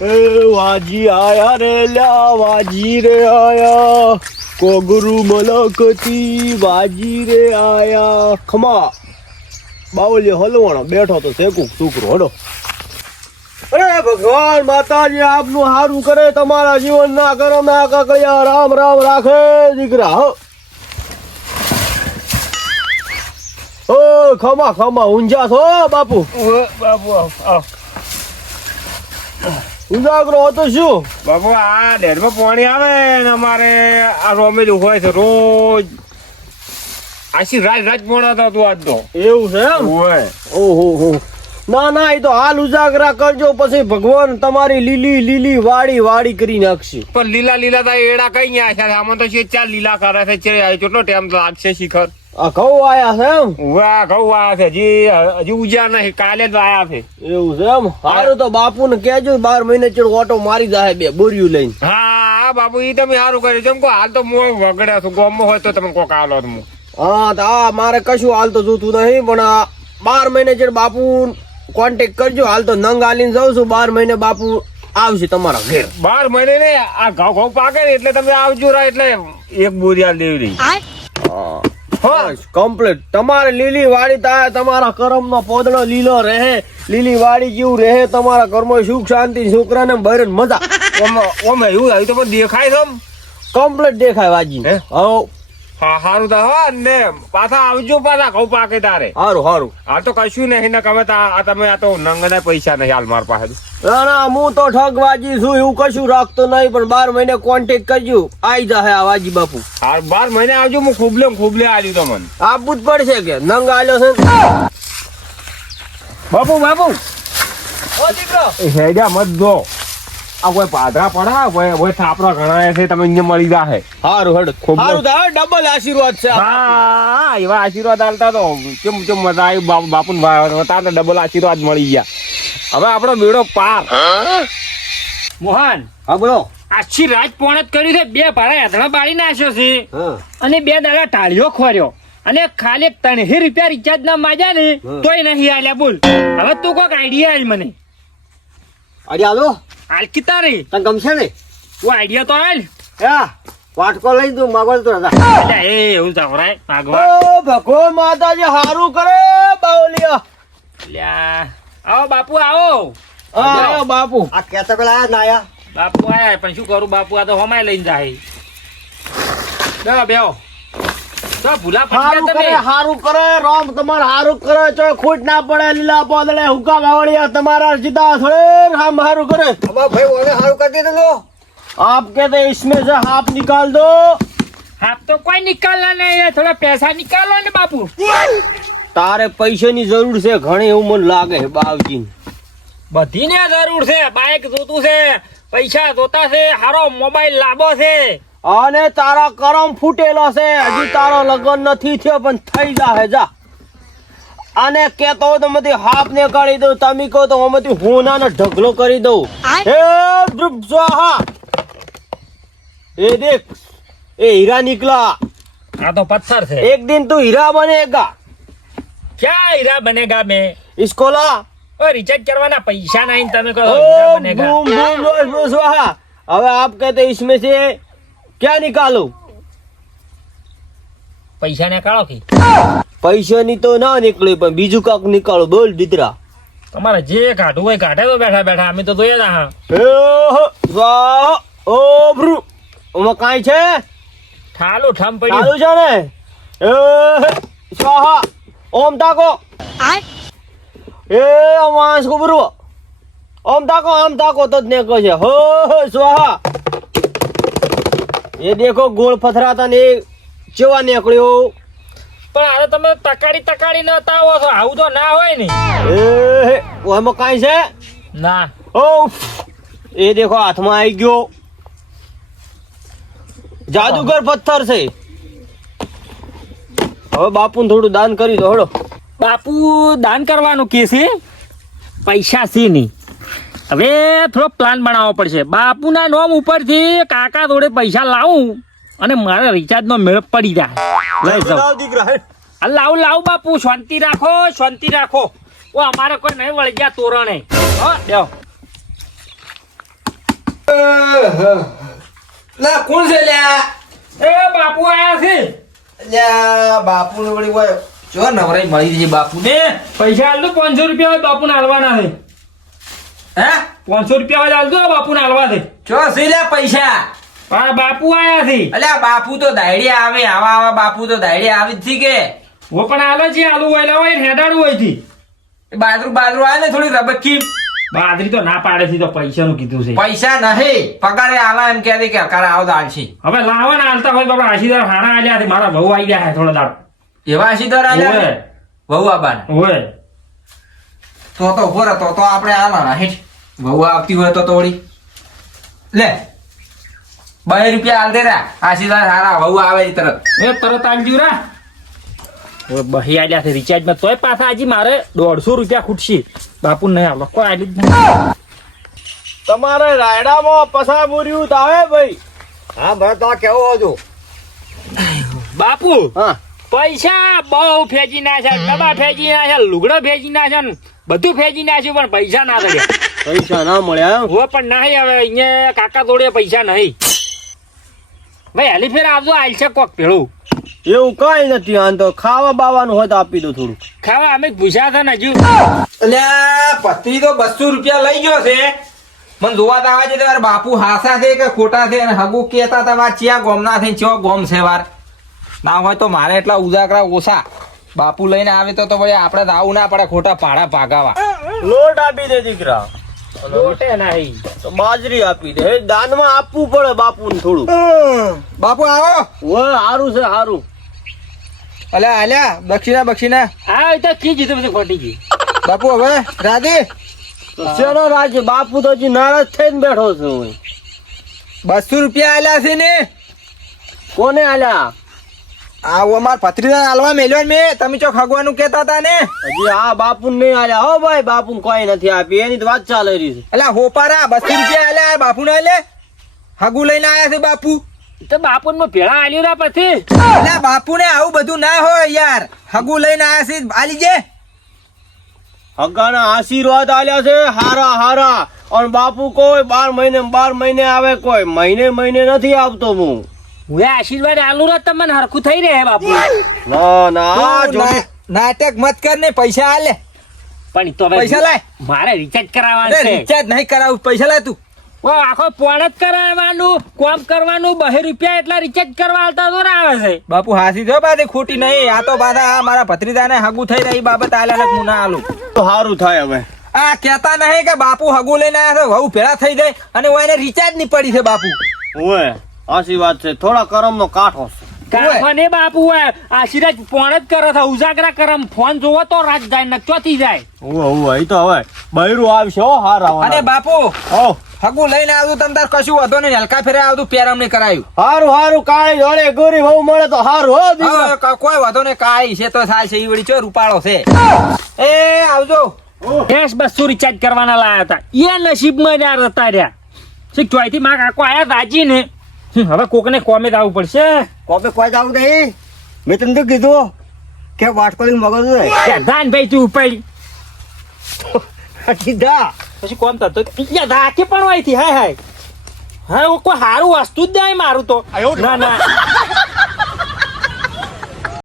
વાજી આયા રે લ્યા વાજી રે આયા કોગરુ મલકતી વાજી રે આયા ખમા બાવલિયો હલવાણો બેઠો તો શેકુક છોકરો હડો. અરે ભગવાન માતાજી આપનું હારું કરે, તમારા જીવન ના કરો ના કાકડિયા રામ રામ રાખે દીકરા. હો ખમા ખમા ઊંઝા છો બાપુ? બાપુ ઉજાગરો હતો શું બાપુ? આ ડેરમાં પાણી આવે ને અમારે આ રોમેલું હોય છે રોજ. આશી રાત મોડા હતા તું આજ તો. એવું છે એમ? હોય. ઓહો ના ના એ તો હાલ ઉજાગરા કરજો, પછી ભગવાન તમારી લીલી લીલી વાડી વાડી કરી નાખશે. પણ લીલા લીલા તા એડા કઈ ગયા છે આમાં તો છે ચાર લીલા કરે છે ચે કેટલો ટાઈમ લાગશે શિખર? આ ઘઉં આયા છે એમ? વાહ ઘઉં આયા છે હજી ઉજ્યા નહીં, કાલે જ આયા છે. એવું છે એમ? સારું તો બાપુ ને કેજો 12 મહિને ચેડ ઓટો મારી જાય બે બોરિયું લઈને. હા બાપુ ઈ તમે સારું કર્યું. જેમ કહો હાલ તો હું વગડ્યા છું, ગામમાં હોય તો તમે કોક આલો હું. હા તો આ મારે કશું હાલ તો જોતું નહીં, પણ આ 12 મહિને ચેડ બાપુ કોન્ટેક્ટ કરજો. હાલ તો નંગ આલીને જાઉં છું, 12 મહિને બાપુ આવશે તમારા ઘેર. 12 મહિને ને આ ઘઉં પાકે ને એટલે તમે આવજો રા, એટલે એક બોરિયા દેવી રહી. કમ્પ્લીટ તમારે લીલી વાડી થાય, તમારા કરમ નો પોદળો લીલો રહે, લીલી વાડી જેવું રહે, તમારા ઘરમાં સુખ શાંતિ, છોકરાને બહેર મજા. ઓમે એવું આવ્યું તો પણ દેખાય છે કમ્પ્લીટ દેખાય વાજી. હા સારું તો હા ને પાછા આવજો, પાછા ઘઉં પાકે તારે. સારું સારું. હાલ તો કશું નહીં ને તમે તમે આ તો નંગના પૈસા નહીં હાલ મારા પાસે. ના ના હું તો ઠગવાજી છું, એવું કશું રાખતો નહીં, પણ 12 મહિને કોન્ટેક્ટ કરજો, આઈ જાય આ વાજી બાપુ. હા 12 મહિને આવજો, હું ખૂબલે આવ્યું તો મને આપવું જ પડશે કે નંગ આલ્યો છે બાપુ. બાપુ ઓ દીકરો હેડ્યા મત દો, આ કોઈ પાદરા પડા કોઈ થાપડા ઘણા છે, તમે અહીંયા મળી જાહે. સારું હેડ સારું તો ડબલ આશીર્વાદ છે. હા એવા આશીર્વાદ આલતા તો કેમ કેમ મજા આવી બાપુ ને ડબલ આશીર્વાદ મળી ગયા. હવે આપણો બેડો પાર. મોહન હા બોલો. આછી રાત પોણત કર્યું છે, 2 ભાડા હેધણા બાળી નાખ્યો છે અને 2 દાડા ટાળીઓ ખોર્યો, અને ખાલી 3 રૂપિયા રિચાર્જ ના માજ્યા ને તોય નહીં આલ્યા. બોલ હવે તું કોક આઈડિયા આલ મને. અરે હાલો હાલ કી તારી તને ગમશે ને? તું આઈડિયા તો આલ. હા વાટકો લઈ દઉં માગવા તો એટલે એ એવું જવરાય ભાગવા. ઓ ભગવાન માતાજી હારું કરે બાવલિયા. લ્યા આવો બાપુ આવો. આયો બાપુ. આ કેતા પેલા આયા ના આયા? બાપુ આયા પણ શું કરું બાપુ, આ તો હમાય લઈને જાય. બેહો તો ભૂલા પડી ગયા તમે. હારું કરે રામ તમારે હારું કરે, ચો ખોટ ના પડે, લીલા પોદળે હુકા વાવડિયા તમારા સીધા થોડે રામ હારું કરે. अब भाई ओने हारू कर दे दो. आप कहते इसमें से हाफ निकाल दो. हाफ तो कोई निकालना नहीं है, थोड़ा पैसा निकालो ने बापू. તારે પૈસાની જરૂર છે ઘણી, એવું મને લાગે છે બાવજી. બધી ને જરૂર છે, બાઈક જોતું છે, પૈસા જોતા છે, હારો મોબાઈલ લાવો છે, અને તારા કરમ ફૂટેલો છે, હજી તારો લગન નથી થયો પણ થઈ જાહે જા. આને કેતો હોય તો મથી હાફ ને કાઢી દઉં, તમે કહો તો મથી હોનાનો ઢગલો કરી દઉં. હે ધ્રુપ સ્વાહા. એ દેખ એ હીરા निकला. આ તો પથ્થર છે. एक दिन तू हीरा बनेगा. क्या हीरा बनेगा मैं? इसको ला. ओ रिचार्ज करवाना पैसा नहीं, તમે કહો हीरा बनेगा. बूम बूम स्वाहा. હવે આપ कहते इसमें से क्या निकालो? પૈસા ને કાઢો કે પૈસાની તો ના નીકળે, પણ બીજું કાક નીકાળો. બોલ દીકરા. તમારે જે કાઢવું હોય કાઢે તો બેઠા બેઠા, અમે તો જોઈએ ના. સ્વાહા. ઓ બ્રુ ઓમાં કાંઈ છે? ઠાલું ઠમ પડ્યું. ચાલુ છે ને? સ્વાહા. ઓમ તાકો. એ વાંસ ગુબરુ. ઓમ તાકો આમ તાકો તો જ ને કહે છે. હો સ્વાહા. એ દેખો ગોળ પથરાતા ને કેવા નીકળ્યો. પણ આને તમે તકાડી નતા આવો છો, આવું તો ના હોય ને. એ ઓમાં કાંઈ છે? ના. ઓ એ દેખો હાથમાં આવી ગયો. જાદુગર પથ્થર છે. હવે બાપુને થોડું દાન કરી દો હળો. બાપુ દાન કરવાનું કે છે, પૈસા છે નહીં. હવે થોડો પ્લાન બનાવવો પડશે. બાપુના નામ ઉપરથી કાકા જોડે પૈસા લાવું અને મારા રિચાર્જ નો મેળ પડી જાય. લઈ જાઉં. લાવ બાપુ, શાંતિ રાખો. ઓ અમારે કોઈ નહીં વળી ગયા તોરણે. હો દેવ લા કોણ છે લ્યા? એ બાપુ આયા છે. લ્યા બાપુ ને વળી હોય જો નવરાઈ મળી છે બાપુ ને. પૈસા આલ દો 500 રૂપિયા બાપુને હાલવાના છે. હે 500 રૂપિયા આલ દો બાપુને હાલવા છે. જો છે લ્યા પૈસા? હા બાપુ આયા છે. અલ્યા બાપુ તો દાયડે આવે, આવા બાપુ તો દાયડે આવી જ થી કે वो પણ આલો છે, આલુ વાયલા હોય ને હેડાડું હોય થી. બાદરું આવે ને થોડી રબકી. બાદરી તો ના પાડે છે, તો પૈસાનું કીધું છે. પૈસા નહીં પગારે આલા એમ કહે કે અકારે આવો દાળ છે. હવે લાવો ને હાલતા હોય બાપા આશીર્વાદ હારા આલ્યા છે. મારા બહુ આવી ગયા છે થોડા દાડ. એવા સીધા આલ્યા ઓય વહુ આબાને. ઓય તો ઉભો રહે તો આપણે આલા હેઠ વહુ આવતી હોય તો વળી લે 2 રૂપિયા હાલ દે રા આશીર્વાદ હારા વહુ આવે ઈ તરત. એ તરત આલજો રા. હવે બહી આલ્યા છે રિચાર્જમાં, તોય પાછા હજી મારે 150 રૂપિયા ખૂટશે. બાપુ નહીં આલો કોઈ આલી જ નહીં. તમારે રાયડામાં પસા બોર્યું તો આવે ભાઈ. હા ભાઈ તો કેવો હતો? બાપુ હા પૈસા બહુ ફેંચી નાખ્યા, ડબ્બા ફેંચી નાખ્યા, લુગડો ફેંચી નાખ્યા ને બધું ફેંચી નાખ્યું, પણ પૈસા ના મળ્યા. પૈસા ના મળ્યા એમ? હો પણ નહીં. હવે અહીંયા કાકા જોડે પૈસા નહીં. ભાઈ હાલી ફેર આવજો, આલશે કોક ભેળું. એવું કઈ નથી. આમ તો ખાવા બાવાનું હોય તો આપી દો થોડું. ખાવા અમે પૂછ્યા હતા ને હજુ. અલ્યા પત્રી તો 200 રૂપિયા લઈ ગયો છે. મને જોવા તો આવે છે તમારા બાપુ હાસા છે કે ખોટા છે, અને હગુ કેતા હતા ચિયા ગોમના થઈ ચો ગોમ છે વાર ના હોય તો મારે એટલા ઉજાગરા ઓછા. બાપુ લઈને આવે તો ભાઈ આપણે તો આવું ના પડે ખોટા પાડા ભાગાવા. લોટ આપી દે દીકરા. લોટે નહીં તો બાજરી આપી દે. હે, દાનમાં આપવું પડે બાપુને થોડું. બાપુ આવો. ઓય હારું છે હારું. અલ્યા અલ્યા બક્ષીના હા એ તો કી જીધું બધું ખોટી ગઈ. બાપુ હવે રાધે શેનો રાજ? બાપુ તો હજી નારાજ થઈને બેઠો છે. હું 200 રૂપિયા આલ્યા છે ને. કોને આલ્યા? આ અમાર પત્રીદાર આલવા મેલ્યો ને મેં. તમે ચોક હગવાનું કેતા હતા ને. હજી આ બાપુ નહીં આલ્યા. હો ભાઈ બાપુ કોઈ નથી આપી. એની તો વાત ચાલી રહી છે. અલ્યા હોપારા 200 રૂપિયા આલ્યા બાપુ ને આલે. હગુ લઈને આયા છે બાપુ. તો બાપુ ને ભેળા આલ્યું ના પછી. અલ્યા બાપુ ને આવું બધું ના હોય યાર. હગુ લઈને આયા છે આલી જે. હગાના આશીર્વાદ આલ્યા છે હારા હારા. અને બાપુ કોઈ 12 મહિને આવે, કોઈ મહિને નથી આવતો. હું હું આશીર્વાદ આલુ રા તમને હરખું થઈ રહે બાપુ. ના ના તું નાટક મત કર ને પૈસા આલે. પણ તો હવે પૈસા લાય. મારે રિચાર્જ કરાવવાનું છે. રિચાર્જ નહીં કરાવું પૈસા લાય તું. ઓ આખો પોણ જ કરાવવાનું, કોમ કરવાનું. 2 રૂપિયા એટલા રિચાર્જ કરવા આવતા તો ના આવે છે. બાપુ હાસી જો બાદ ખોટી નહીં. આ તો બાધા મારા ભત્રીજાને હગુ થઈ રહી બાબત આલ્યા હું ના આલું. તો સારું થાય હવે. આ કેતા નહીં કે બાપુ હગુ લઈને આયા છે વહુ ભેળા થઈ જાય અને એને રિચાર્જ ની પડી છે બાપુ. ઓય આશીર્વાદ છે. થોડા કરમનો કાઠો છે. કાઠો ને બાપુ હોય આશીર્વાદ પોણ જ કરે છે. ઉજાગરા કરમ ફોન જોવો તો રાત જાય ને ચોથી જાય. ઓય એ તો હવે બૈરું આવશે. હો હારા અને બાપુ હો હગુ લઈને આવતું તમ તાર કશું વધો નહીં. હલકા ફેરે આવતું પેરામ ને કરાયું. હારું કાળી જોડે ગોરી બહુ મળે તો હારું. હો દીકરા. હવે કોઈ વધો ને કાઈ છે તો થાય છે. ઈ વળી ચો રૂપાળો છે. એ આવજો. કેશ 200 રિચાર્જ કરવાના લાયા હતા. એ નસીબમાં જ આ હતા રહ્યા. શીખ ચોઈથી માં કાકો આયા રાજી ને. હવે કોકને કોમે જ આવવું પડશે. કોપે કોઈ જાવ નહીં. મેં તમને કીધું કે વાટ કરીને મગજ ધાન ભાઈ તું ઉપાડી સીધા પછી કોમ થતો રાખે પણ હોય થી. હાય હાય હા કોઈ સારું વસ્તુ જ જાય મારું તો. ના ના